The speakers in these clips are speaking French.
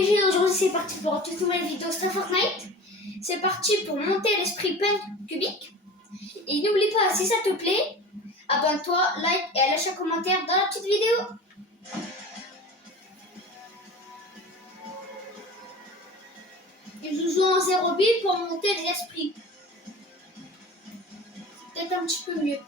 BG, aujourd'hui c'est parti pour une toute nouvelle vidéo sur Fortnite. C'est parti pour monter l'esprit pen cubique. Et n'oublie pas, si ça te plaît, abonne-toi, like et lâche un commentaire dans la petite vidéo. Et je joue en 0 bit pour monter les esprits. C'est peut-être un petit peu mieux.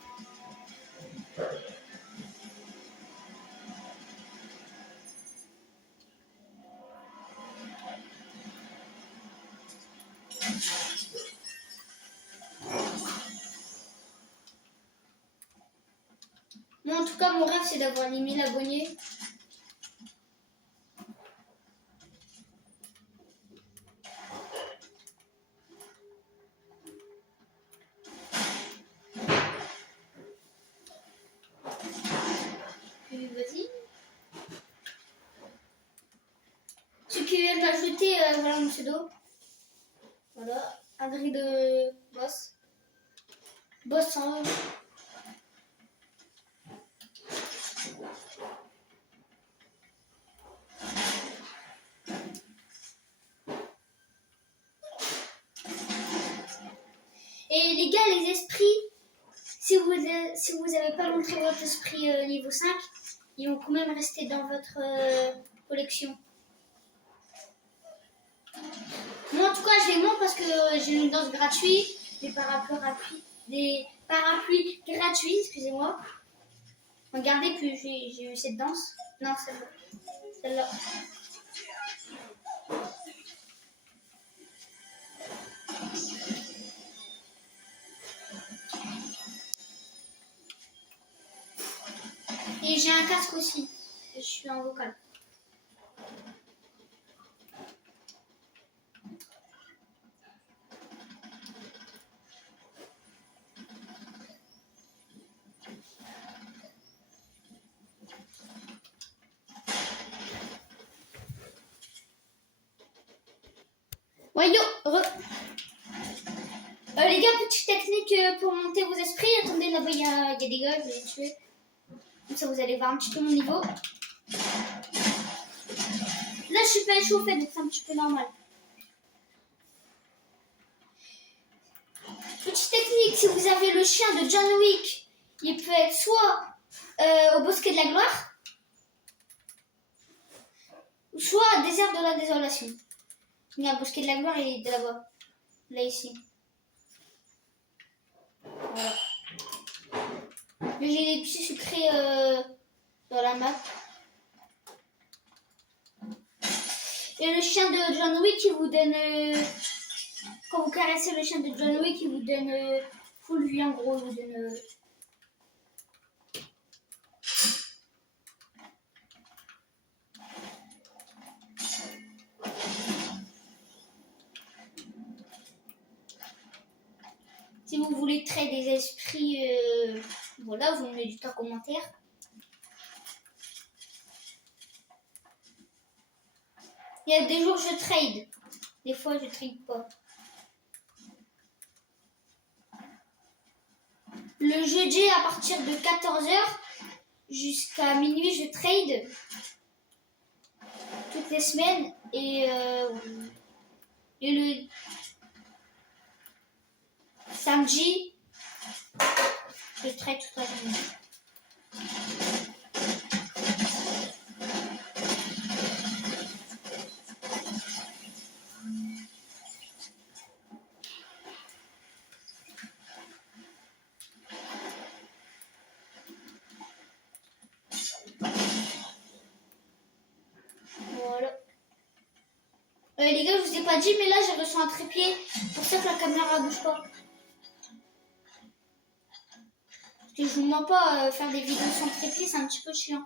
Moi, en tout cas, mon rêve, c'est d'avoir les 1000 abonnés. Puis, vas-y. Ceux qui viennent d'ajouter, voilà mon pseudo. Voilà, Adri de Boss. Boss en haut. Et les gars, les esprits, si vous avez pas montré votre esprit niveau 5, ils vont quand même rester dans votre collection. Moi en tout cas je les montre parce que j'ai une danse gratuite, des parapluies gratuits, excusez-moi. Regardez, puis j'ai eu cette danse. Non, celle-là. Et j'ai un casque aussi. Je suis en vocal. Ouais, yo, les gars, petite technique pour monter vos esprits. Attendez, là-bas, il y a des gars, je vais les tuer. Comme ça, vous allez voir un petit peu mon niveau. Là, je suis pas échauffée, donc c'est un petit peu normal. Petite technique, si vous avez le chien de John Wick, il peut être soit au bosquet de la gloire, soit à désert de la désolation. Mais un bosquet de la gloire, il est là-bas. Là, ici. Voilà. Mais j'ai des petits sucrés dans la map. Et le chien de John Wick, il vous donne... quand vous caressez le chien de John Wick, il vous donne full vie, en gros. Il vous donne... Si vous voulez traiter des esprits, voilà, vous me dites en commentaire. Il y a des jours je trade, des fois je trade pas. Le jeudi à partir de 14h jusqu'à minuit je trade toutes les semaines et le samedi je trade toute la journée. Voilà. Les gars, je vous ai pas dit, mais là j'ai reçu un trépied. Pour ça que la caméra bouge pas. Parce que je vous mens pas, faire des vidéos sans trépied, c'est un petit peu chiant.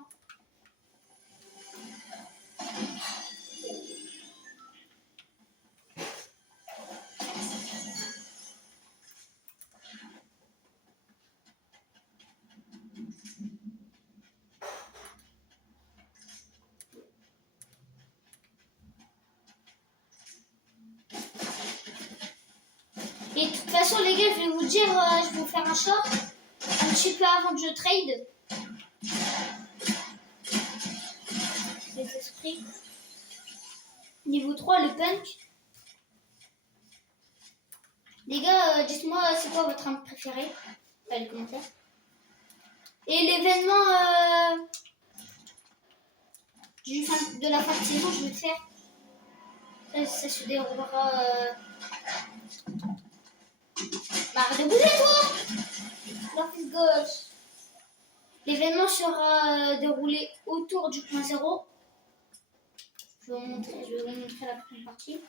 Et de toute façon, les gars, je vais vous dire, je vais vous faire un short un petit peu avant que je trade. Les esprits. Niveau 3, le punk. Les gars, dites-moi c'est quoi votre arme préférée dans les commentaires. Et l'événement de la fin de saison, je vais le faire. Ça se déroulera. Arrête de bouger, toi! L'office gauche. L'événement sera déroulé autour du point zéro. Je vais vous montrer la première partie.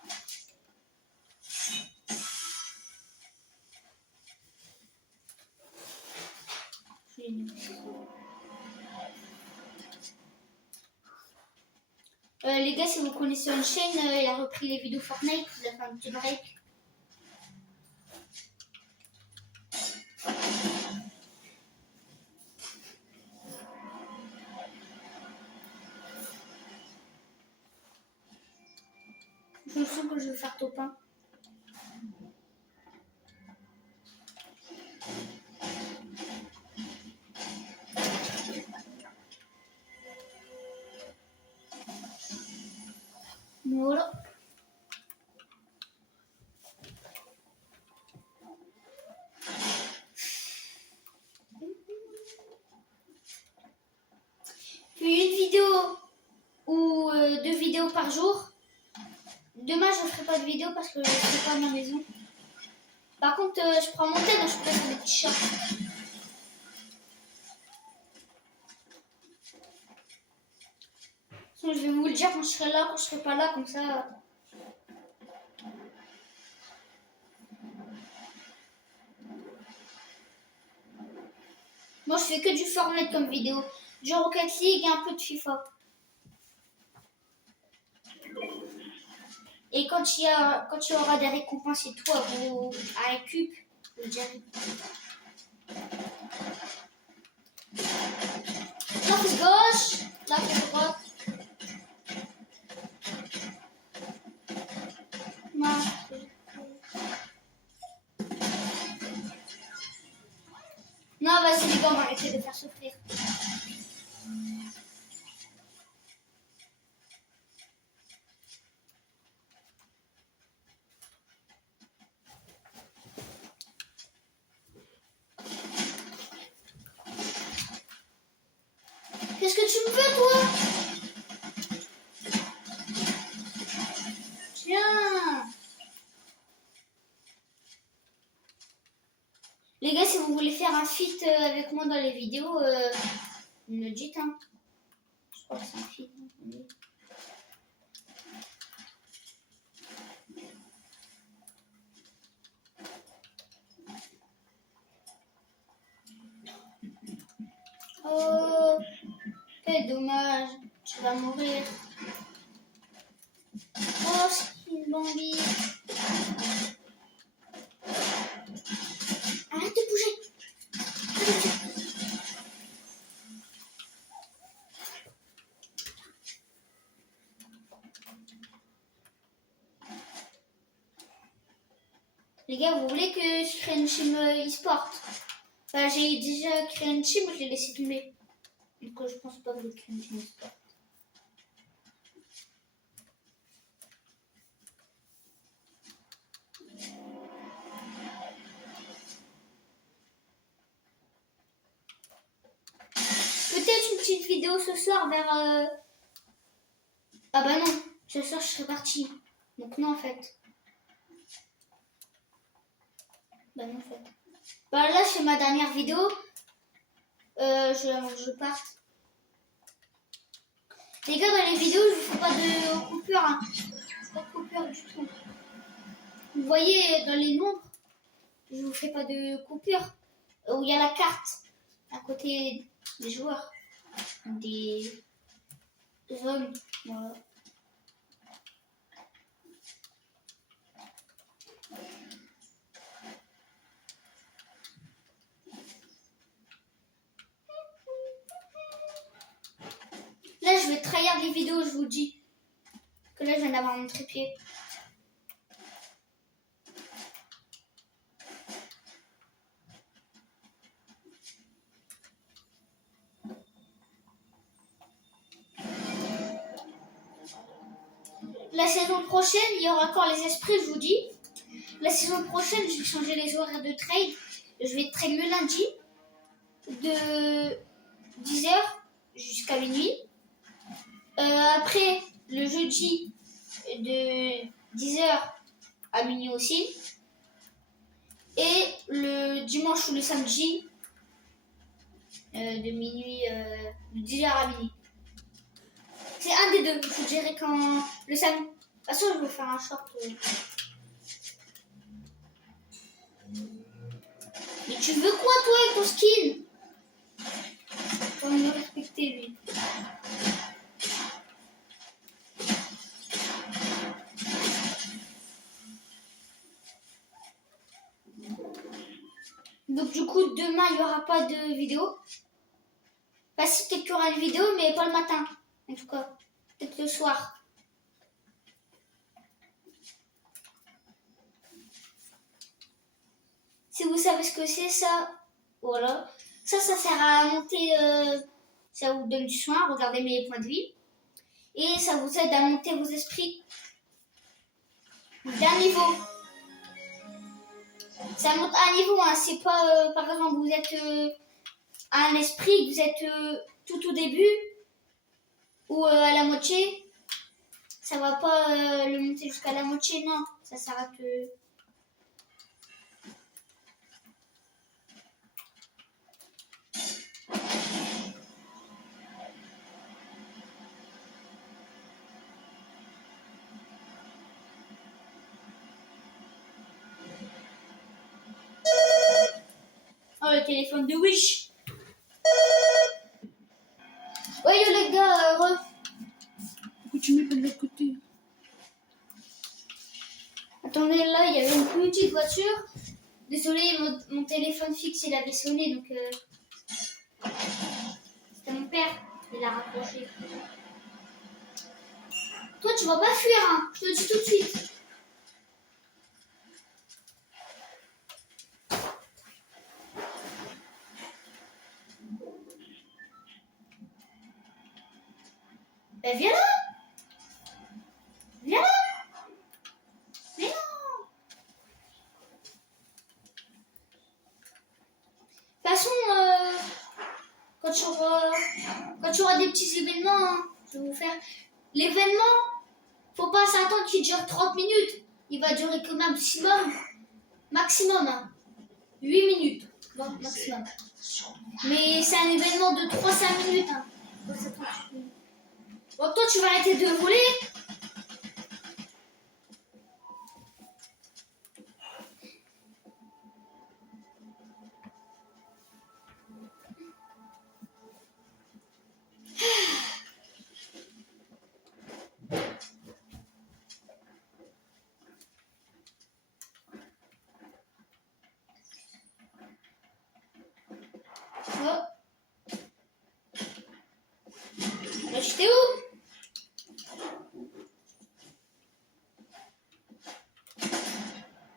Les gars, si vous connaissez une chaîne, il a repris les vidéos Fortnite, il a fait un petit break. Je sens que je vais faire top 1. Voilà. Puis une vidéo ou 2 vidéos par jour. Demain, je ne ferai pas de vidéo parce que je ne serai pas à ma maison. Par contre, je prends mon thé, donc je peux faire des t-shirts. Je vais vous le dire quand je serai là, quand je serai pas là, comme ça. Moi, je fais que du Fortnite comme vidéo. Du Rocket League et un peu de FIFA. Et quand il y aura des récompenses et tout à récup, je le dirai. La pouce gauche, la pouce droite. Non, vas-y les gars, on va arrêter de faire souffrir. Qu'est-ce que tu me fais, toi? Tiens. Les gars, si vous voulez faire un feat avec moi dans les vidéos, me le dites, hein. Je crois que c'est un feat. Oh, quel dommage. Tu vas mourir. Oh, Skin Bambi. Arrête de bouger. Les gars, vous voulez que je crée une team e-sport? Enfin, j'ai déjà créé une team, je l'ai laissé tomber. Donc je pense pas que je vais créer une team e-sport. Peut-être une petite vidéo ce soir vers... Ah bah non, ce soir je serai partie. Donc non en fait. Bah non en fait. Bah là c'est ma dernière vidéo. Je parte. Les gars, dans les vidéos, je vous fais pas de coupure. Hein. Pas de coupure du tout. Vous voyez dans les nombres, je vous fais pas de coupure. Où il y a la carte à côté des joueurs. Des zones. Voilà. Là, je vais trahir les vidéos, je vous dis. Que là, je viens d'avoir mon trépied. Là, la saison prochaine, il y aura encore les esprits, je vous dis. La saison prochaine, je vais changer les horaires de trade. Je vais trade le lundi de 10h jusqu'à minuit. Après, le jeudi de 10h à minuit aussi. Et le dimanche ou le samedi de minuit, de 10h à minuit. C'est un des deux, je vous dirai quand le samedi. De toute façon, je vais faire un short. Mais tu veux quoi, toi, avec ton skin? Faut me respecter, lui. Donc, du coup, demain, il n'y aura pas de vidéo. Bah, si, peut-être qu'il y aura une vidéo, mais pas le matin. En tout cas, peut-être le soir. Si vous savez ce que c'est, ça, voilà. Ça sert à monter, ça vous donne du soin, regardez mes points de vie. Et ça vous aide à monter vos esprits d'un niveau. Ça monte à un niveau, hein. C'est pas, par exemple, vous êtes à un esprit, vous êtes tout au début ou à la moitié. Ça va pas le monter jusqu'à la moitié, non. Ça s'arrête. Oh, le téléphone de Wish. Ouais, yo les gars, Pourquoi tu mets pas de l'autre côté? Attendez, là, il y avait une petite voiture. Désolé, mon téléphone fixe, il avait sonné, donc c'était mon père. Il l'a rapproché. Toi, tu vas pas fuir, hein. Je te le dis tout de suite. Ben, viens là. Viens là. Mais non. De toute façon, quand tu auras des petits événements, hein, je vais vous faire. L'événement, faut pas s'attendre qu'il dure 30 minutes. Il va durer que maximum, hein, 8 minutes, bon, maximum. Mais c'est un événement de 3-5 minutes. Hein. Bon, toi, tu vas arrêter de voler. Oh. Là, j'étais où?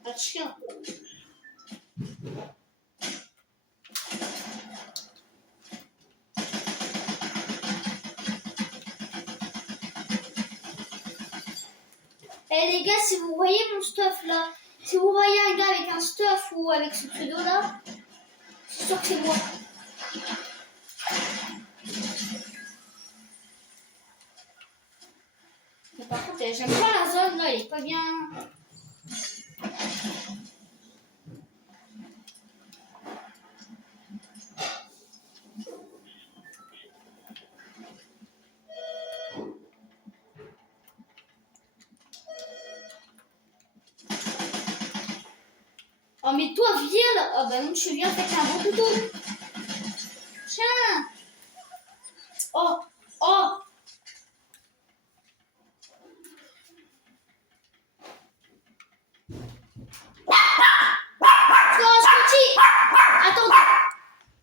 Ah, chien. Eh les gars, si vous voyez mon stuff là, si vous voyez un gars avec un stuff ou avec ce pseudo là, c'est sûr que c'est moi. Mais par contre, j'aime pas la zone là, elle est pas bien. Oh mais toi viens là. Oh bah non, je viens avec un bon couteau. Tiens. Oh. Oh.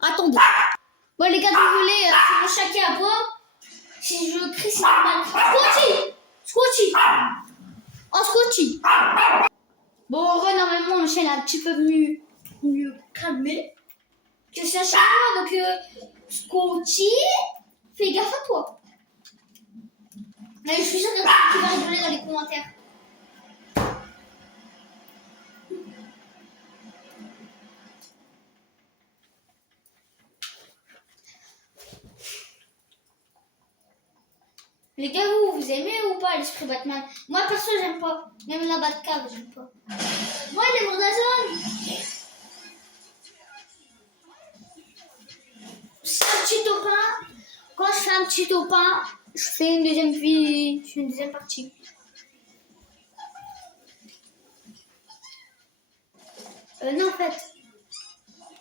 Attendez. Bon les gars, désolé, c'est mon chat qui aboie. Si je crie, c'est normal. Squatty. Oh Squatty. Bon, en vrai, normalement, mon chien est un petit peu mieux calmé que c'est un chien. Donc, Squatty, fais gaffe à toi. Mais je suis sûre qu'il y a quelqu'un qui va rigoler dans les commentaires. Les gars, vous aimez ou pas l'esprit Batman? Moi, perso, j'aime pas. Même la Batcave, j'aime pas. Moi, il est mort de la zone. C'est un petit topin. Quand je fais un petit topin, je fais une deuxième partie. Non, en fait,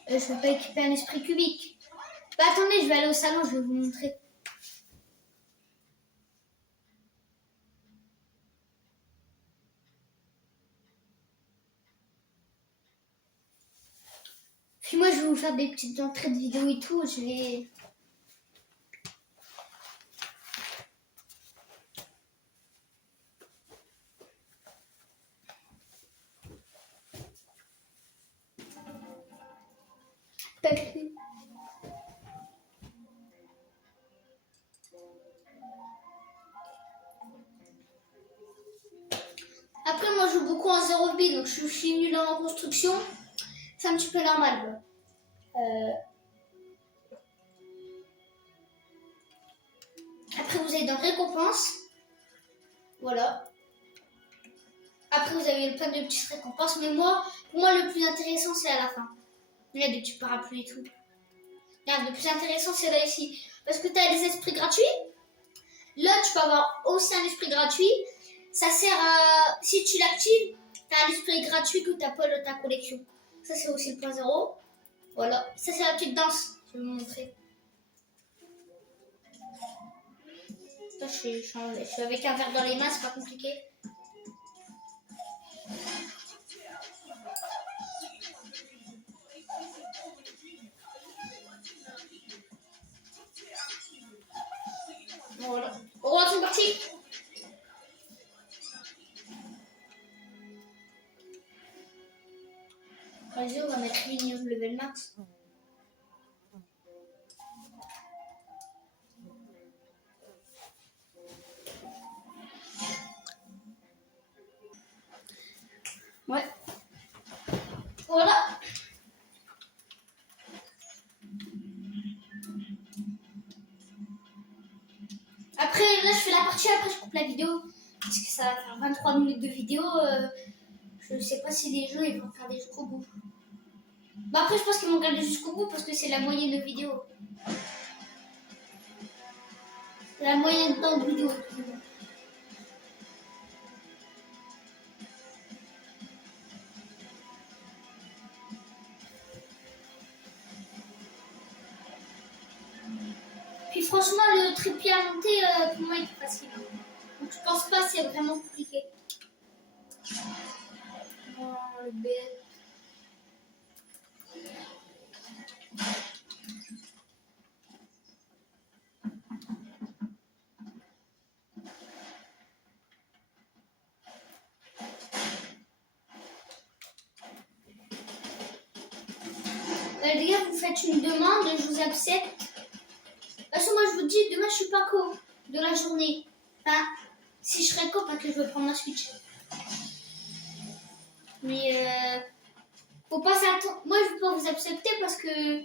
je vais pas équiper un esprit cubique. Bah, attendez, je vais aller au salon, je vais vous montrer. Puis moi, je vais vous faire des petites entrées de vidéo et tout. Je vais... Après, moi, je joue beaucoup en 0-bit, donc je suis nulle en construction. C'est un petit peu normal. Après, vous avez dans récompenses. Voilà. Après, vous avez plein de petites récompenses. Mais moi, pour moi, le plus intéressant, c'est à la fin. Il y a des petits parapluies et tout. Regarde, le plus intéressant, c'est là ici. Parce que tu as des esprits gratuits. Là, tu peux avoir aussi un esprit gratuit. Ça sert à... Si tu l'actives, tu as un esprit gratuit que tu n'as pas dans ta collection. Ça, c'est aussi le point 0. Voilà. Ça, c'est la petite danse. Je vais vous montrer. Là, je suis avec un verre dans les mains, c'est pas compliqué. Voilà. Bon, c'est parti. Vas-y, on va mettre ligne level max. Ouais. Voilà. Après, là, je fais la partie, après, je coupe la vidéo. Parce que ça va faire 23 minutes de vidéo. Je sais pas si les gens ils vont regarder jusqu'au bout. Bah après, je pense qu'ils vont regarder jusqu'au bout parce que c'est la moyenne de vidéo. La moyenne de temps de vidéo. Puis franchement, le trépied à monter, pour moi, il est facile. Donc je pense pas que c'est vraiment compliqué. Le B. Les gars, vous faites une demande, je vous accepte. Parce que moi, je vous dis, demain, je suis pas co de la journée. Enfin, si je serais co, parce que je veux prendre ma Switch. Mais faut pas s'attendre. Moi, je vais pas vous accepter parce que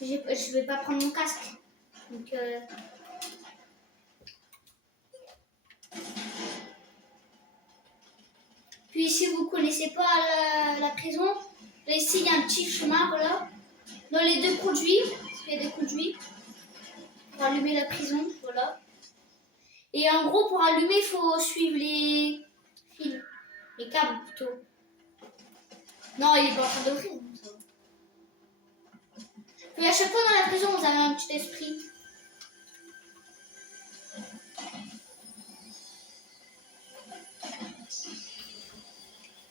je vais pas prendre mon casque. Donc, puis, si vous connaissez pas la prison, là, ici, il y a un petit chemin, voilà. Dans les deux conduits, il y a des conduits pour allumer la prison, voilà. Et en gros, pour allumer, il faut suivre les fils, les câbles plutôt. Non, il est pas en train d'ouvrir. Puis à chaque fois dans la prison, vous avez un petit esprit.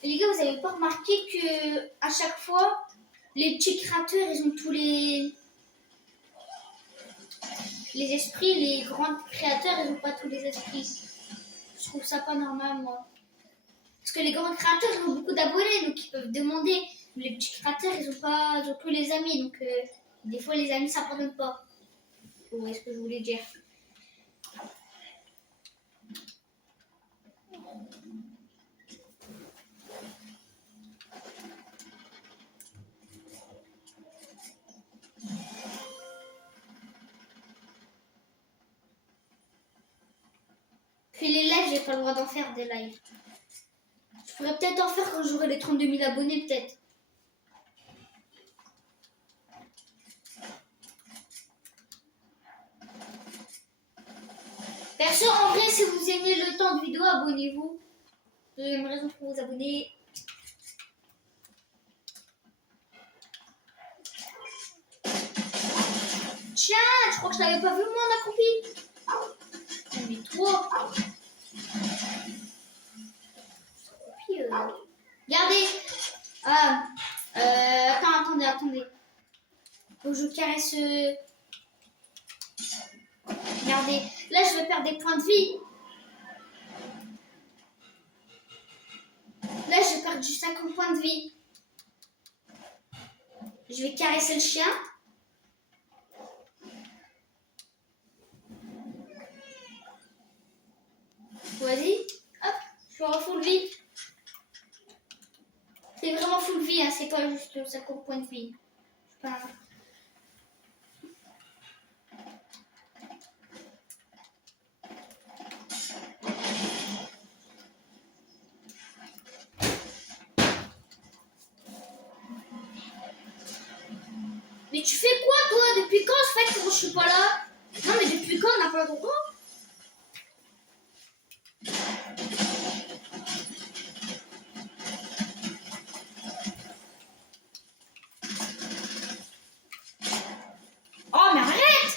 Et les gars, vous avez pas remarqué que à chaque fois, les petits créateurs, ils ont tous les esprits, les grands créateurs, ils n'ont pas tous les esprits. Je trouve ça pas normal, moi. Parce que les grands créateurs, ils ont beaucoup d'abonnés, donc ils peuvent demander. Mais les petits créateurs, ils ont que les amis, donc des fois, les amis, ça pardonne pas. Vous voyez ce que je voulais dire. Puis les lives, j'ai pas le droit d'en faire des lives. Je pourrais peut-être en faire quand j'aurai les 32 000 abonnés, peut-être. Perso, en vrai, si vous aimez le temps de vidéo, abonnez-vous. Deuxième raison pour vous abonner. Tiens, je crois que je l'avais pas vu, moi, en accroupi. Mais toi. Regardez. Attendez. Faut que je caresse. Regardez. Là, je vais perdre des points de vie. Là, je vais perdre juste 50 points de vie. Je vais caresser le chien. Vas-y. Hop, je suis en full vie. C'est vraiment full vie, hein, c'est pas juste 50 points de vie. Pas... Mais tu fais quoi, toi? Depuis quand, en fait, quand je suis pas là? Non, mais depuis quand on n'a pas le droit? Oh, mais arrête!